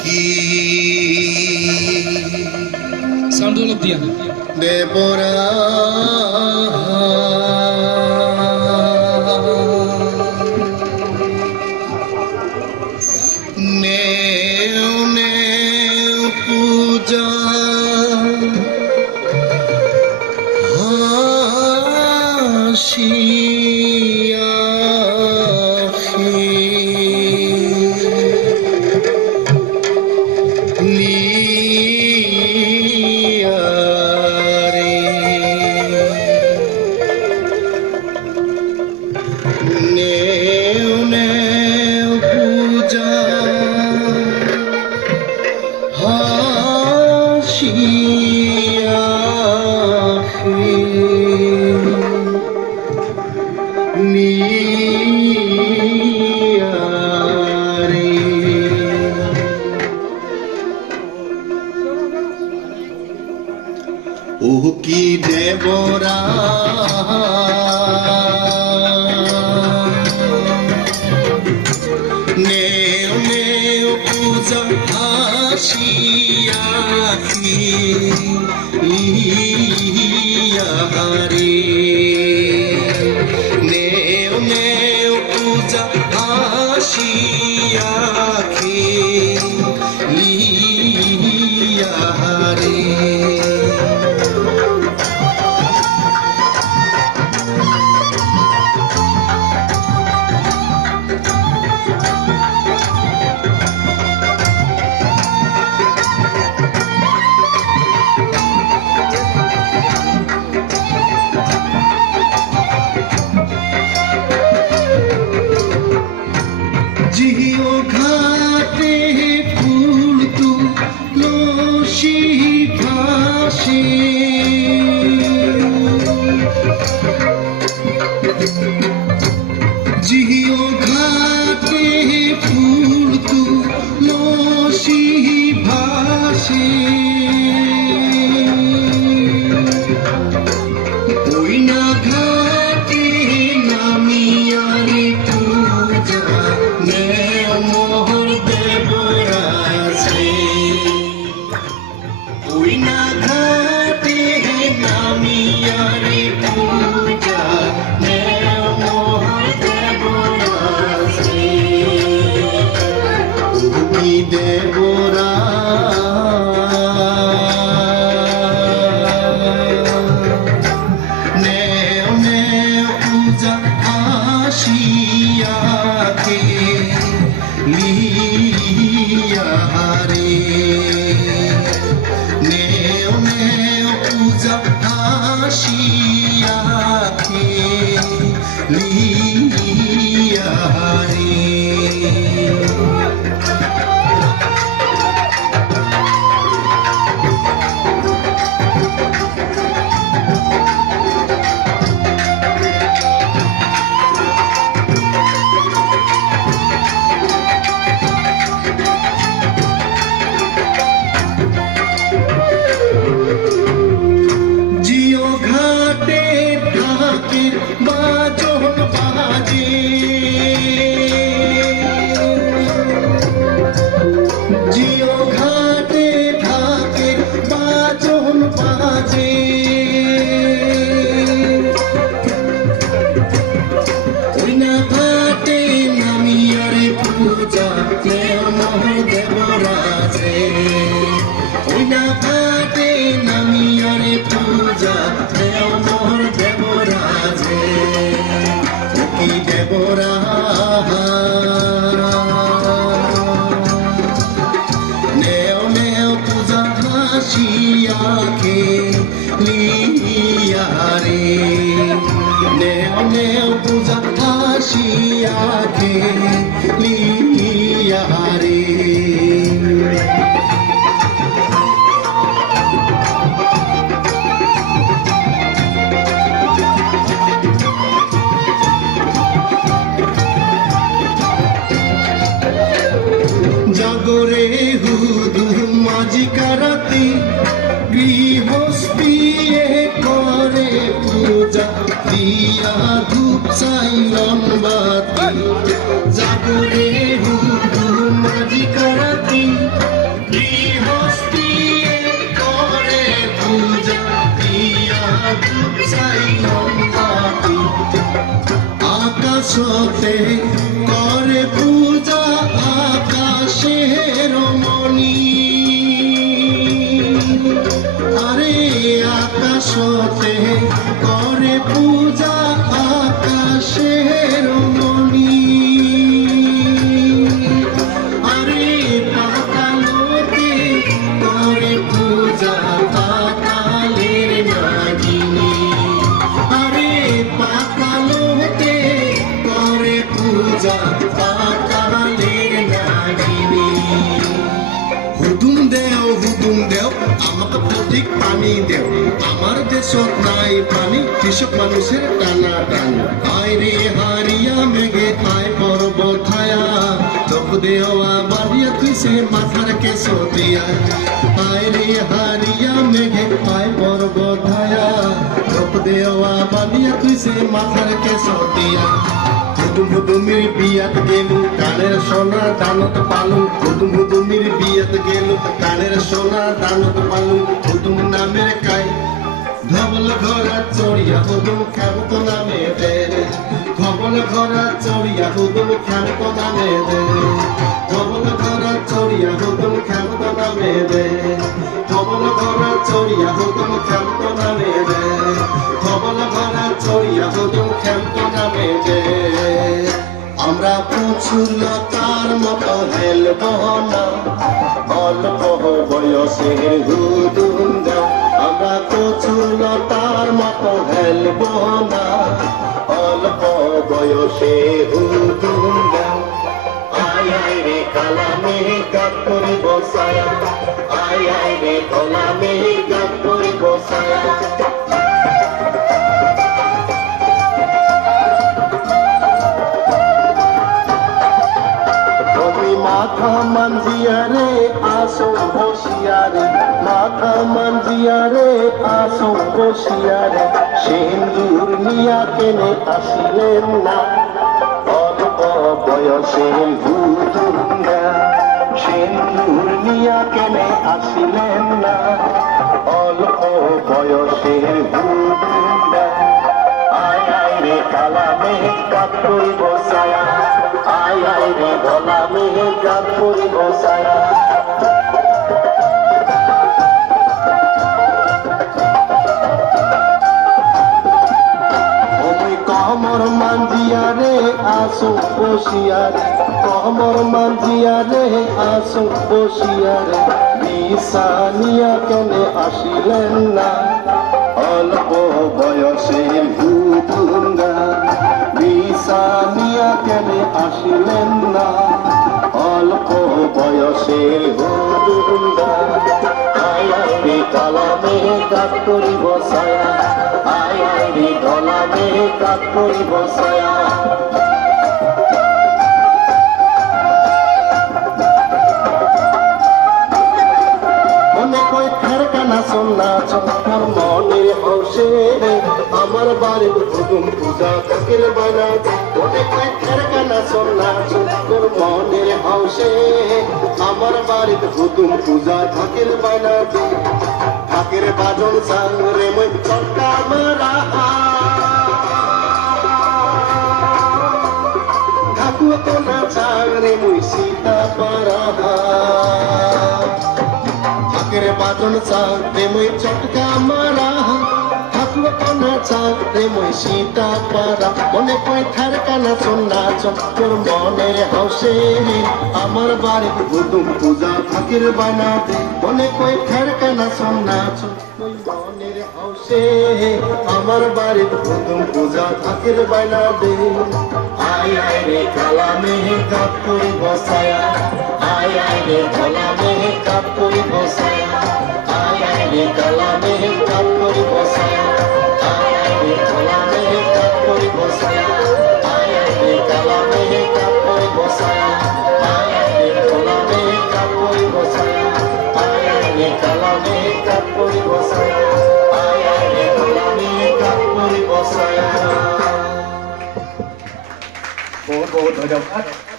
কি সাউন্ড হলো দিয়া দেবরা নেও নেও পূজা হাসিয়া নেও নেও পূজা হাসিয়া ও কি দেবরা নেও নেও পূজা হাসিয়া রে নেও নেও পূজা হাসিয়া রে जियो घाटे फूल तू लोशी भाषे जियो घाटे फूल तू लोशी भाषे ओई ना घाटे नामिया रे पूजा मोहर देवराजे ओई ना घाटे नामिया रे पूजा मोहर देवराजे ओई देवरा नेओ नेओ पूजा आशिया के लिया रे नेओ नेओ पूजा आशिया के लिया रे जियो घाटे ढाके बाजोन बाजे जियो घाटे ढाके बाजोन बाजे ओई ना घाटे नामिया रे पूजा नेओ मोहर देवराजे ओई ना घाटे नामिया रे पूजा नेओ मोहर देवराजे ও কি দেবরা নেও নেও পূজা হাসিয়া লিয়া রে নেও নেও পূজা হাসিয়া লিয়া রে জাগরে হুদু মাঝি কারাতি গৃহস্থী করে পূজা দিয়া ধূপ চাইলাম বাতি জাগরে হুদু মাঝি কারাতি আকাশতে করে পূজা আকাশের মণি আরে আকাশতে করে পূজা আকাশের মণি আরে পাতালতে করে পূজা পাতালের নাগিনী আরে পাতালতে করে পূজা পাতালের নাগিনী হুদুম দেও আমাকে প্রতীক পানি দেও আমার দেশত নাই পানি কৃষক মানুষের টানা টান আয় রে হারিয়া মেঘে আয় পর্বত ছায়া লোক দেওয়া বাড়িয়া তুই সে মাথার কেশ দিয়া আয় রে হারিয়া মেঘে আয় পর্বত ছায়া লোক দেওয়া বাড়িয়া তুই সে মাথার কেশ দিয়া হুদুমির বিয়াত গেলু কানের সোনা দানত পালু হুদুমির বিয়াত গেলু কানের সোনা দানত পালু হুদুম নামের কাই ধবল ঘোড়া চড়িয়া হুদুম খেমত নামে দে ধবল ঘোড়া চড়িয়া হুদুম খেমত নামে দে ধবল ঘোড়া চড়িয়া হুদুম খেমত নামে দে ধবল ঘোড়া চড়িয়া হুদুম খেমত নামে দে ধবল ঘোড়া চড়িয়া হুদুম খেমত নামে দে আমরা প্রচুরতার মতো হেলব না অল্প বয়সে হুদুম দাও আমরা প্রচুরতার মতো হেলব না অল্প বয়সে হুদুম দাও আয় আয় রে কালামে গাত করি বসায়া আয় আয় রে কলামে গাত করি বসায়া মাথা মানজিয়া রে আসো বসিয়া রে মাথা মানজিয়া রে আসো বসিয়া রে সিন্দুর নিয়া কেনে আসিলেন না অল্প বয়সে হুদুমরা সিন্দুর নিয়া কেনে আসিলেন না অল্প বয়সে হুদুমরা আয় আয় রে কালামে গাত করি বসায়া আয় আয় রে ভোলা মেহে গাত করি বসায়া কমর মাঞ্জিয়া রে আসো বসিয়া রে কমর মাঞ্জিয়া রে আসো বসিয়া রে নিশানিয়া কেনে আসিলেন না অল্প বয়সে হুদুমরা নিশানিয়া কেনে আসিলেন না অল্প বয়সে হুদুমরা আয় আয় রে কালামে গাত করি বসায়া আয় আয় রে ঢলামে গাত করি বসায়া মনে কই ফেরকানা সোনা চমকার মনের হৌসে আমার বাড়ির হুদুম পূজা ফকির বানা মনে কই ফেরকানা সোনা চমকার মনের হৌসে আমার বাড়ির হুদুম পূজা ফকির বানা ফকির বাজন সাংরে মই চটকা মারা ঠাকুর তো না চাংরে মুই সীতা পারা ঠাকুরের বাজন চাঁদে মই চটকা মারা ঠাকুর কানা চাঁদে মই সীতা পারা মনে কই থার কানা সোনা চক্কর মনের হাউসে আমার বাড়ির হুদুম পূজা ফাকির বানা দে মনে কই থার কানা সোনা চক্কর মনের হাউসে আমার বাড়ির হুদুম পূজা ফাকির বানা দে আয় আয় রে কালামে গাত করি বসায়া আয় আয় রে কালামে গাত করি বসায়া আয় আয় রে কালামে গাত করি বসায়া আয় আয় রে কালামে গাত করি বসায়া আয় আয় রে কালামে গাত করি বসায়া আয় আয় রে কালামে গাত করি বসায়া আয় আয় রে কালামে গাত করি বসায়া আয় আয় রে কালামে গাত করি বসায়া বহুত বহুত ধন্যবাদ।